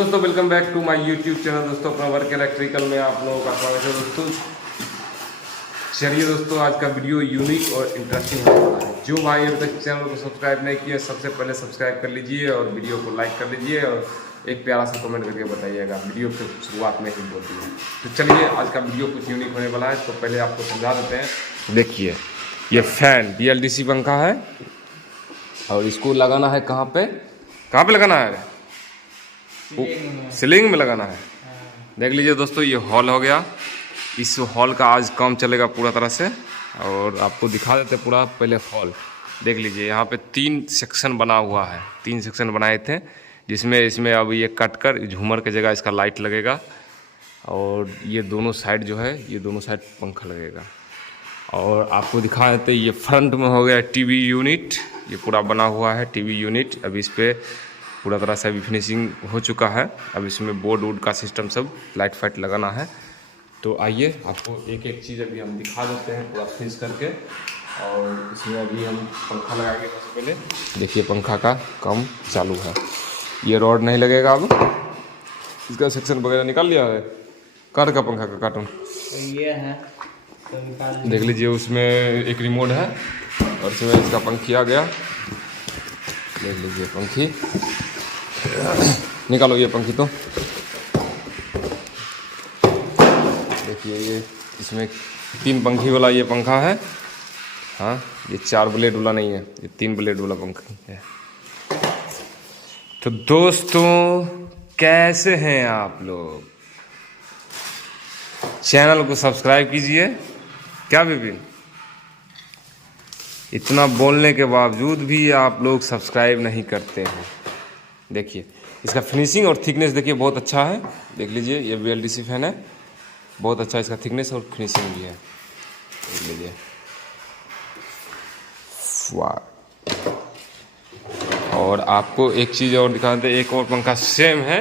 दोस्तों welcome back to my YouTube channel. दोस्तों अपना वर्क इलेक्ट्रिकल में आप लोगों का स्वागत है। दोस्तों चलिए दोस्तों, आज का वीडियो यूनिक और इंटरेस्टिंग होने वाला है। जो भाई अभी तक चैनल को सब्सक्राइब नहीं किया, सबसे पहले सब्सक्राइब कर लीजिए और वीडियो को लाइक कर लीजिए और एक प्यारा सा कमेंट करके बताइएगा। वीडियो के शुरुआत में ही बोल दिए। तो चलिए आज का वीडियो कुछ यूनिक होने वाला है। तो पहले आपको समझा देते हैं। देखिए ये फैन BLDC पंखा है और इसको लगाना है कहाँ पे लगाना है? सीलिंग में लगाना है। देख लीजिए दोस्तों, ये हॉल हो गया। इस हॉल का आज काम चलेगा पूरा तरह से और आपको दिखा देते पूरा। पहले हॉल देख लीजिए, यहाँ पे 3 सेक्शन बना हुआ है। 3 सेक्शन बनाए थे, जिसमें इसमें अब ये कट कर झूमर की जगह इसका लाइट लगेगा और ये दोनों साइड जो है, ये दोनों साइड पंखा लगेगा। और आपको दिखा देते, ये फ्रंट में हो गया टीवी यूनिट। ये पूरा बना हुआ है टीवी यूनिट। अब इस पर पूरा तरह से अभी फिनिशिंग हो चुका है। अब इसमें बोर्ड वोर्ड का सिस्टम सब लाइट फाइट लगाना है। तो आइए आपको एक एक चीज़ अभी हम दिखा देते हैं पूरा फिनिश करके। और इसमें अभी हम पंखा लगाएंगे। सबसे पहले देखिए पंखा का काम चालू है। ये रॉड नहीं लगेगा, अब इसका सेक्शन वगैरह निकाल लिया है। कार का पंखा का कार्टून ये है तो देख लीजिए, उसमें एक रिमोट है और इसमें इसका पंखी आ गया। देख लीजिए पंखी निकालो, ये पंखी तो देखिए, ये इसमें 3 पंखी वाला ये पंखा है। हाँ, ये 4 ब्लेड वाला नहीं है, ये 3 ब्लेड वाला पंखा है। तो दोस्तों कैसे हैं आप लोग? चैनल को सब्सक्राइब कीजिए। क्या विपिन, इतना बोलने के बावजूद भी आप लोग सब्सक्राइब नहीं करते हैं। देखिए इसका फिनिशिंग और थिकनेस देखिए, बहुत अच्छा है। देख लीजिए, ये BLDC फैन है, बहुत अच्छा इसका थिकनेस और फिनिशिंग भी है। देख लीजिए, वाह। और आपको एक चीज़ और दिखा देते, एक और पंखा सेम है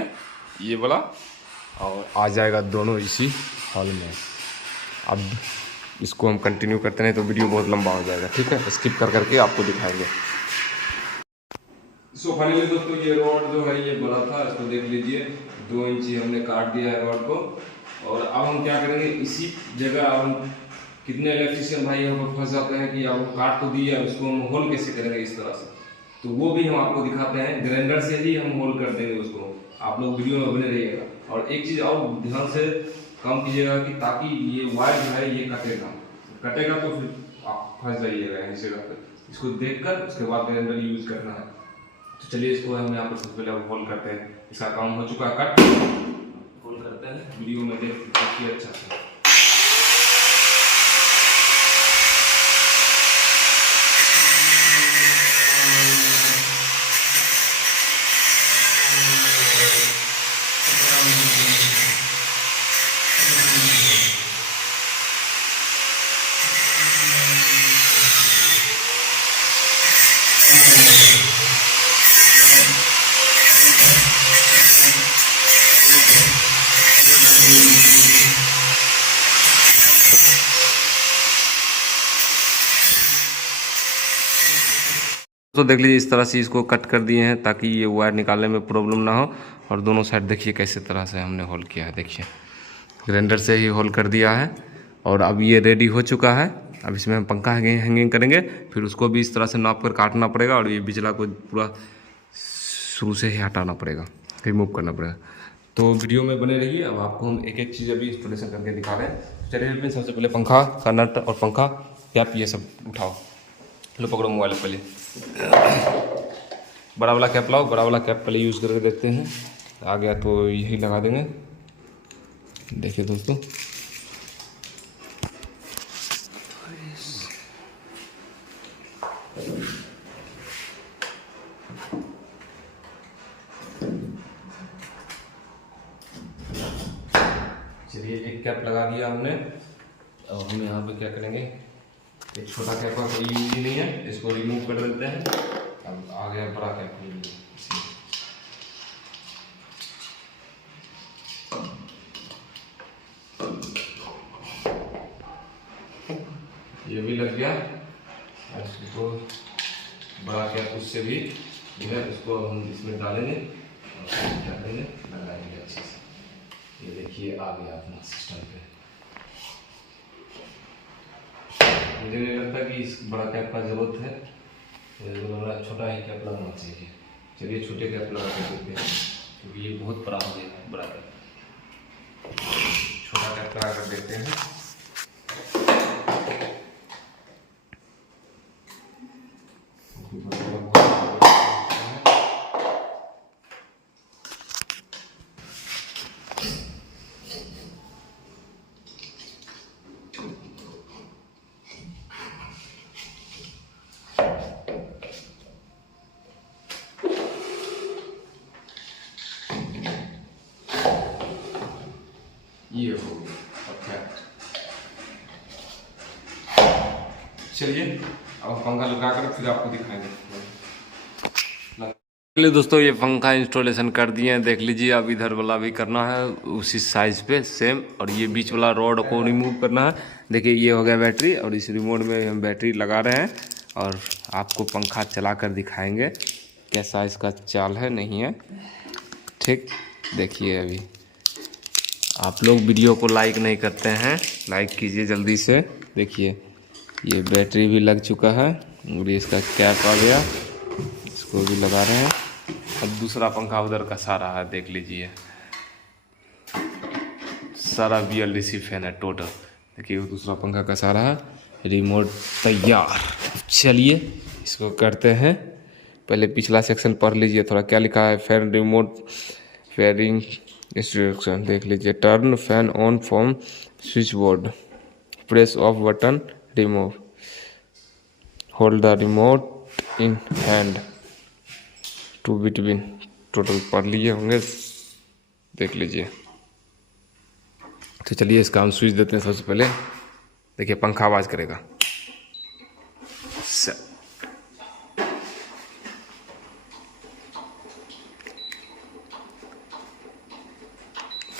ये वाला, और आ जाएगा दोनों इसी हॉल में। अब इसको हम कंटिन्यू करते हैं तो वीडियो बहुत लंबा हो जाएगा, ठीक है? स्किप कर करके आपको दिखाएंगे। सो फाइनली दोस्तों, ये रॉड जो है ये बड़ा था, इसको देख लीजिए 2 इंची हमने काट दिया है रॉड को। और अब हम क्या करेंगे, इसी जगह अब हम कितने इलेक्ट्रिशियन भाई यहाँ पर फंस जाते हैं कि अब काट तो दिया, उसको हम होल कैसे करेंगे इस तरह से। तो वो भी हम आपको दिखाते हैं। ग्राइंडर से ही हम होल कर देंगे उसको। आप लोग वीडियो में बने रहिएगा। और एक चीज़ और ध्यान से काम कीजिएगा कि ताकि ये वायर जो है ये कटेगा तो फिर आप फंस जाइएगा इस जगह पर। इसको देखकर उसके बाद ग्राइंडर यूज करना है। तो चलिए इसको हम यहाँ पर सबसे पहले होल करते हैं। इसका काम हो चुका है, कट होल करते हैं। वीडियो में देखिए अच्छा से। तो देख लीजिए, इस तरह से इसको कट कर दिए हैं ताकि ये वायर निकालने में प्रॉब्लम ना हो। और दोनों साइड देखिए कैसे तरह से हमने होल किया है। देखिए ग्राइंडर से ही होल कर दिया है। और अब ये रेडी हो चुका है। अब इसमें हम पंखा हैंगिंग करेंगे, फिर उसको भी इस तरह से नाप कर काटना पड़ेगा। और ये बिजला को पूरा शुरू से ही हटाना पड़ेगा, रिमूव करना पड़ेगा। तो वीडियो में बने रहिए। अब आपको हम एक एक चीज़ अभी इंस्टॉलेशन करके दिखा रहे हैं। चलिए सबसे पहले पंखा का नट और पंखा कैप ये सब उठाओ। लो पकड़ो मोबाइल पहले। बड़ा वाला कैप लाओ, बड़ा वाला कैप पहले यूज़ करके देखते हैं। आ गया तो यही लगा देंगे। देखिए दोस्तों, चलिए एक कैप लगा दिया हमने। और हम यहाँ पे क्या करेंगे, एक छोटा कैप का कोई यूज ही नहीं है, इसको रिमूव कर देते हैं। अब आ गया बड़ा कैप। ये भी लग गया। इसको बड़ा कैप उससे भी जो है, इसको हम इसमें डालेंगे और डालेंगे लगाएंगे। देखिए आ गया अपना सिस्टम पे। मुझे नहीं लगता कि इस बड़ा कैप का ज़रूरत है, मुझे लग रहा है छोटा ही कैप लगाना चाहिए। चलिए छोटे कैप लगा के देखते हैं, क्योंकि ये बहुत बड़ा हो गया है। बड़ा कैप, छोटा कैप लगा कर देखते हैं। ये हो गया परफेक्ट। चलिए अब पंखा लगाकर फिर आपको दिखाएंगे। चलिए दोस्तों, ये पंखा इंस्टॉलेशन कर दिए हैं, देख लीजिए। अब इधर वाला भी करना है उसी साइज पे सेम, और ये बीच वाला रॉड को रिमूव करना है। देखिए ये हो गया बैटरी, और इस रिमोट में हम बैटरी लगा रहे हैं और आपको पंखा चला कर दिखाएंगे कैसा इसका चाल है नहीं है। ठीक, देखिए अभी आप लोग वीडियो को लाइक नहीं करते हैं, लाइक कीजिए जल्दी से। देखिए ये बैटरी भी लग चुका है और इसका कैप आ गया, इसको भी लगा रहे हैं। अब दूसरा पंखा उधर का सारा है, देख लीजिए सारा BLDC फैन है टोटल। देखिए वो दूसरा पंखा का सारा है, रिमोट तैयार। चलिए इसको करते हैं। पहले पिछला सेक्शन पढ़ लीजिए थोड़ा, क्या लिखा है। फैन रिमोट फेयरिंग इंस्ट्रक्शन देख लीजिए। Turn fan on from switch board, press off button, remove, hold the remote in hand to between. Total पढ़ लिए होंगे, देख लीजिए। तो चलिए इसका हम स्विच देते हैं सबसे पहले। देखिए पंखा आवाज़ करेगा।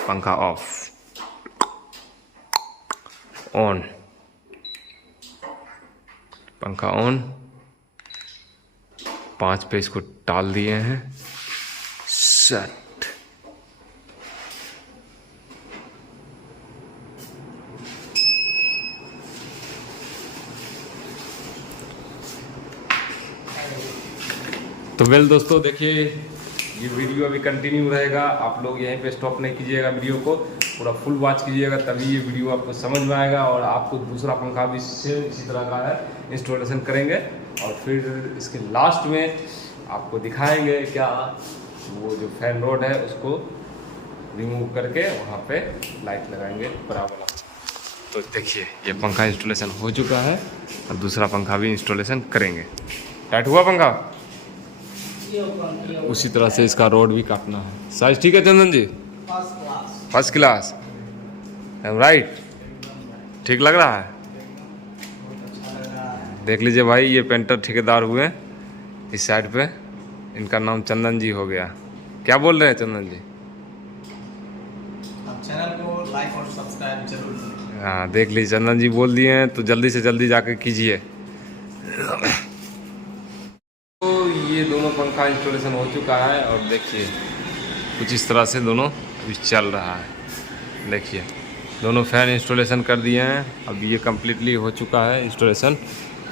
पंखा ऑफ, ऑन, पंखा ऑन। 5 पे इसको टाल दिए हैं, सेट। तो वेल दोस्तों, देखिए ये वीडियो अभी कंटिन्यू रहेगा। आप लोग यहीं पे स्टॉप नहीं कीजिएगा, वीडियो को पूरा फुल वॉच कीजिएगा, तभी ये वीडियो आपको समझ में आएगा। और आपको दूसरा पंखा भी सेम इसी तरह का है इंस्टॉलेशन करेंगे, और फिर इसके लास्ट में आपको दिखाएंगे क्या वो जो फैन रोड है उसको रिमूव करके वहाँ पे लाइट लगाएंगे बड़ा वाला। तो देखिए ये पंखा इंस्टॉलेशन हो चुका है और दूसरा पंखा भी इंस्टॉलेशन करेंगे। टाइट हुआ पंखा, उसी तरह से इसका रोड भी काटना है। साइज ठीक है चंदन जी? फर्स्ट क्लास, राइट, ठीक लग रहा है। देख लीजिए भाई, ये पेंटर ठेकेदार हुए इस साइड पे, इनका नाम चंदन जी हो गया। क्या बोल रहे हैं चंदन जी? आप चैनल को लाइक और सब्सक्राइब जरूर करें। हाँ देख लीजिए, चंदन जी बोल दिए हैं, तो जल्दी से जल्दी जाकर कीजिए। तो ये दोनों पंखा इंस्टॉलेशन हो चुका है, और देखिए कुछ इस तरह से दोनों अभी चल रहा है। देखिए दोनों फैन इंस्टॉलेशन कर दिए हैं, अब ये कम्प्लीटली हो चुका है इंस्टॉलेशन,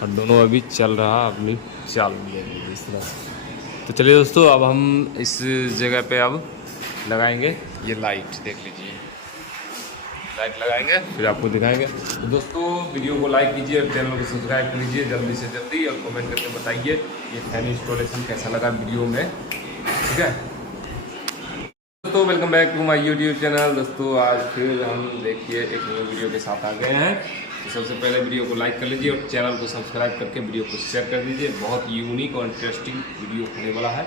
और दोनों अभी चल रहा है अपनी चाल में इस तरह से। तो चलिए दोस्तों, अब हम इस जगह पे अब लगाएंगे ये लाइट। देख लीजिए लाइट लगाएंगे, फिर आपको दिखाएंगे। तो दोस्तों वीडियो को लाइक कीजिए, चैनल को सब्सक्राइब कीजिए जल्दी से जल्दी, और कमेंट करके बताइए ये फैन इंस्टॉलेशन कैसा लगा वीडियो में। ठीक है दोस्तों, welcome back to my YouTube channel. दोस्तों आज फिर हम देखिए एक न्यू वीडियो के साथ आ गए हैं। तो सबसे पहले वीडियो को लाइक कर लीजिए और चैनल को सब्सक्राइब करके वीडियो को शेयर कर दीजिए। बहुत यूनिक और इंटरेस्टिंग वीडियो होने वाला है।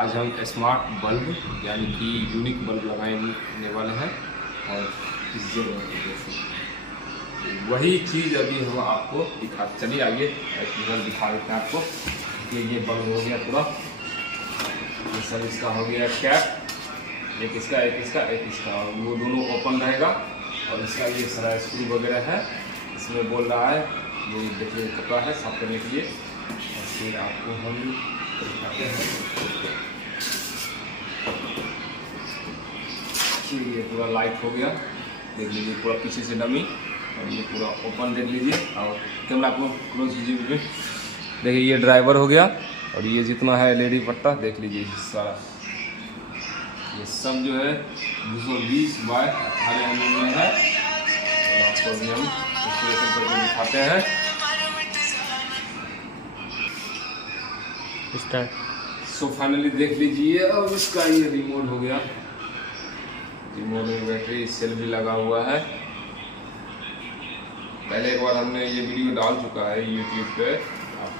आज हम स्मार्ट बल्ब यानी कि यूनिक बल्ब लगाने वाले हैं, और इस जगह वही चीज़ अभी हम आपको दिखा, चलिए आइए इधर दिखा देते हैं आपको। ये बल्ब हो गया पूरा, ये सब इसका हो गया कैप, एक इसका एक इसका एक इसका, और वो दोनों ओपन रहेगा। और इसका ये सारा स्क्रू वगैरह है, इसमें बोल रहा है ये देखिए कपड़ा है साफ करने के लिए। और फिर आपको हम दिखाते हैं। ये पूरा लाइट हो गया, देख लीजिए पूरा पीछे से डमी, और ये पूरा ओपन देख लीजिए, और कैमरा को क्लोज कीजिए। देखिए ये ड्राइवर हो गया, और ये जितना है LED पट्टा देख लीजिए सारा, ये सब जो है 220 बाय 18 mm में है। और आपको भी हम इंस्टॉलेशन करके दिखाते हैं। सो फाइनली देख लीजिए, अब इसका ये रिमोट हो गया, रिमोट में बैटरी सेल भी लगा हुआ है। पहले एक बार हमने ये वीडियो डाल चुका है YouTube पे, आप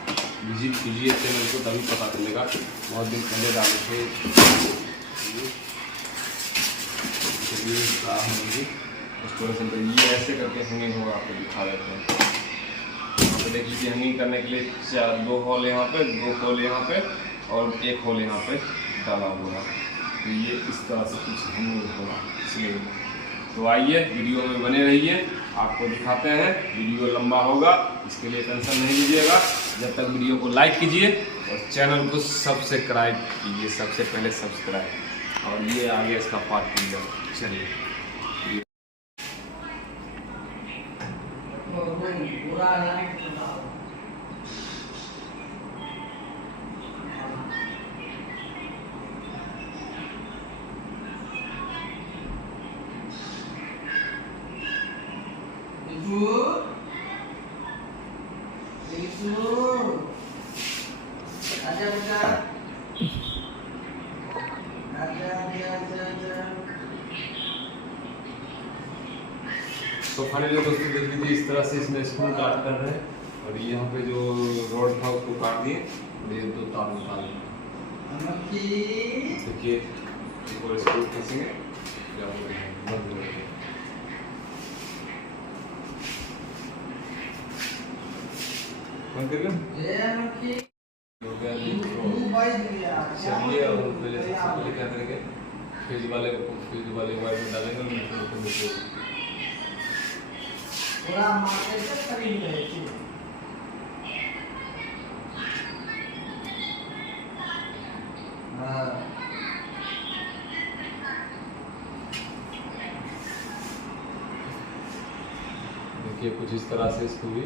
विजिट कीजिए चैनल को, तभी पता चलेगा। बहुत दिन पहले डाले थे। इंस्टॉलेशन पर ये ऐसे करके हैंगिंग होगा, आपको दिखा देते हैं। यहाँ पे देख लीजिए हैंगिंग करने के लिए 2 होल यहाँ पे, 2 होल यहाँ पे, और 1 होल यहाँ पे डाला हुआ है। तो ये इस तरह से कुछ हैंगिंग होगा इसलिए। तो आइए वीडियो में बने रहिए, आपको दिखाते हैं। वीडियो लंबा होगा, इसके लिए टेंशन नहीं लीजिएगा। जब तक वीडियो को लाइक कीजिए और चैनल को सब्सक्राइब कीजिए, सबसे पहले सब्सक्राइब, और ये आगे इसका पार्ट कीजिए। चलिए तो फाइनली दोस्तों देख लीजिए, इस तरह से इसमें स्क्रू काट कर रहे हैं, और यहाँ पे जो रोड था उसको काट दिए, और ये 2 तार निकाल देखिए, एक और स्क्रू फंसेंगे बंद हो गए। बंद कर लो हो गया। चलिए और पहले क्या करेंगे, फ्यूज वाले वायर में डालेंगे, मीटर को थोड़ा मारते से करीब है कि देखिए कुछ इस तरह से इसको भी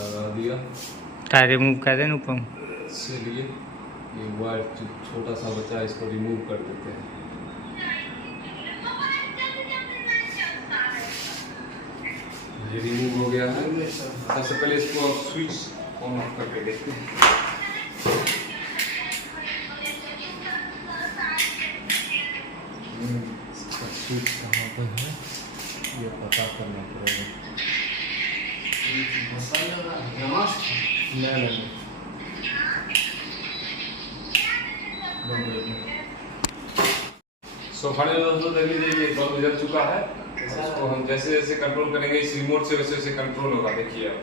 लगा दिया। टायर रिमूव कर दें ऊपर। चलिए ये वायर छोटा सा बचा है, इसको रिमूव कर देते हैं। ये रिमूव हो गया है। सबसे पहले इसको स्विच ऑन ऑफ करके देखते हैं। इसका स्विच कहाँ पर है ये पता करना पड़ेगा। सो फाइनली दोस्तों देख लीजिए, ये बल्ब जल चुका है। इसको हम जैसे जैसे कंट्रोल करेंगे इस रिमोट से, वैसे वैसे कंट्रोल होगा। देखिए अब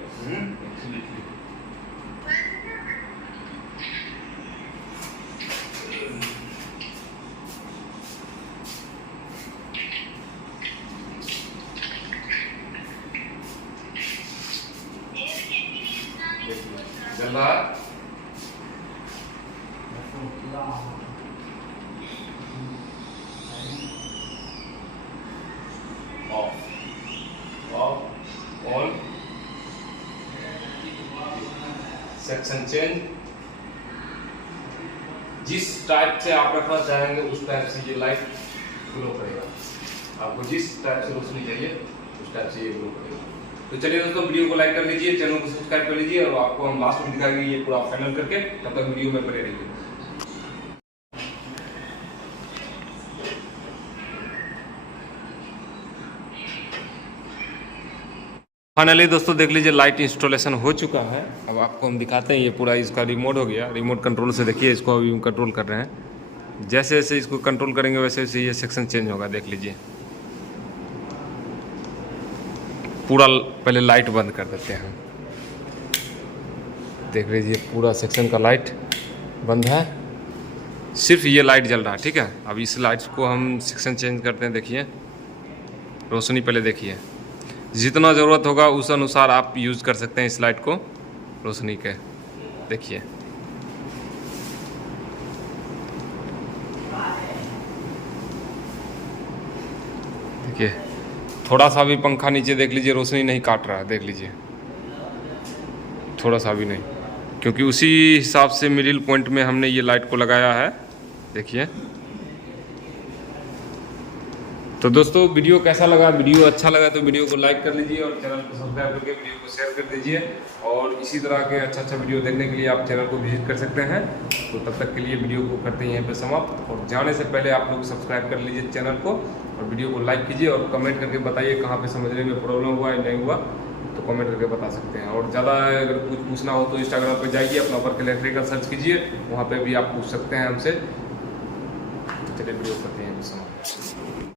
चल रहा है। ऑन सेक्शन चेंज, जिस टाइप से आप रखना चाहेंगे उस टाइप से ये लाइट ग्लो करेगा। आपको जिस टाइप से रोशनी चाहिए उस टाइप से ये ग्लो करेगा। तो चलिए दोस्तों, वीडियो को लाइक कर लीजिए, चैनल को सब्सक्राइब कर लीजिए, और आपको हम लास्ट में दिखाएंगे ये पूरा फाइनल करके। तब तक वीडियो में बने रहिए। फाइनली दोस्तों देख लीजिए, लाइट इंस्टॉलेशन हो चुका है। अब आपको हम दिखाते हैं। ये पूरा इसका रिमोट हो गया, रिमोट कंट्रोल से देखिए इसको अभी हम कंट्रोल कर रहे हैं। जैसे जैसे इसको कंट्रोल करेंगे वैसे वैसे ये सेक्शन चेंज होगा। देख लीजिए पूरा, पहले लाइट बंद कर देते हैं। देख लीजिए पूरा सेक्शन का लाइट बंद है, सिर्फ ये लाइट जल रहा है। ठीक है, अब इस लाइट को हम सेक्शन चेंज करते हैं। देखिए रोशनी पहले देखिए, जितना ज़रूरत होगा उस अनुसार आप यूज़ कर सकते हैं इस लाइट को रोशनी के। देखिए देखिए थोड़ा सा भी पंखा नीचे देख लीजिए रोशनी नहीं काट रहा है, देख लीजिए थोड़ा सा भी नहीं, क्योंकि उसी हिसाब से मिडिल पॉइंट में हमने ये लाइट को लगाया है। देखिए तो दोस्तों वीडियो कैसा लगा, वीडियो अच्छा लगा तो वीडियो को लाइक कर लीजिए और चैनल को सब्सक्राइब करके वीडियो को शेयर कर दीजिए। और इसी तरह के अच्छा वीडियो देखने के लिए आप चैनल को विजिट कर सकते हैं। तो तब तक के लिए वीडियो को करते हैं यहीं पे समाप्त, और जाने से पहले आप लोग सब्सक्राइब कर लीजिए चैनल को और वीडियो को लाइक कीजिए और कमेंट करके बताइए कहाँ पर समझने में प्रॉब्लम हुआ या नहीं हुआ, तो कमेंट करके बता सकते हैं। और ज़्यादा अगर कुछ पूछना हो तो इंस्टाग्राम पर जाइए, अपना वर्क इलेक्ट्रिकल सर्च कीजिए, वहाँ पर भी आप पूछ सकते हैं हमसे। चलिए वीडियो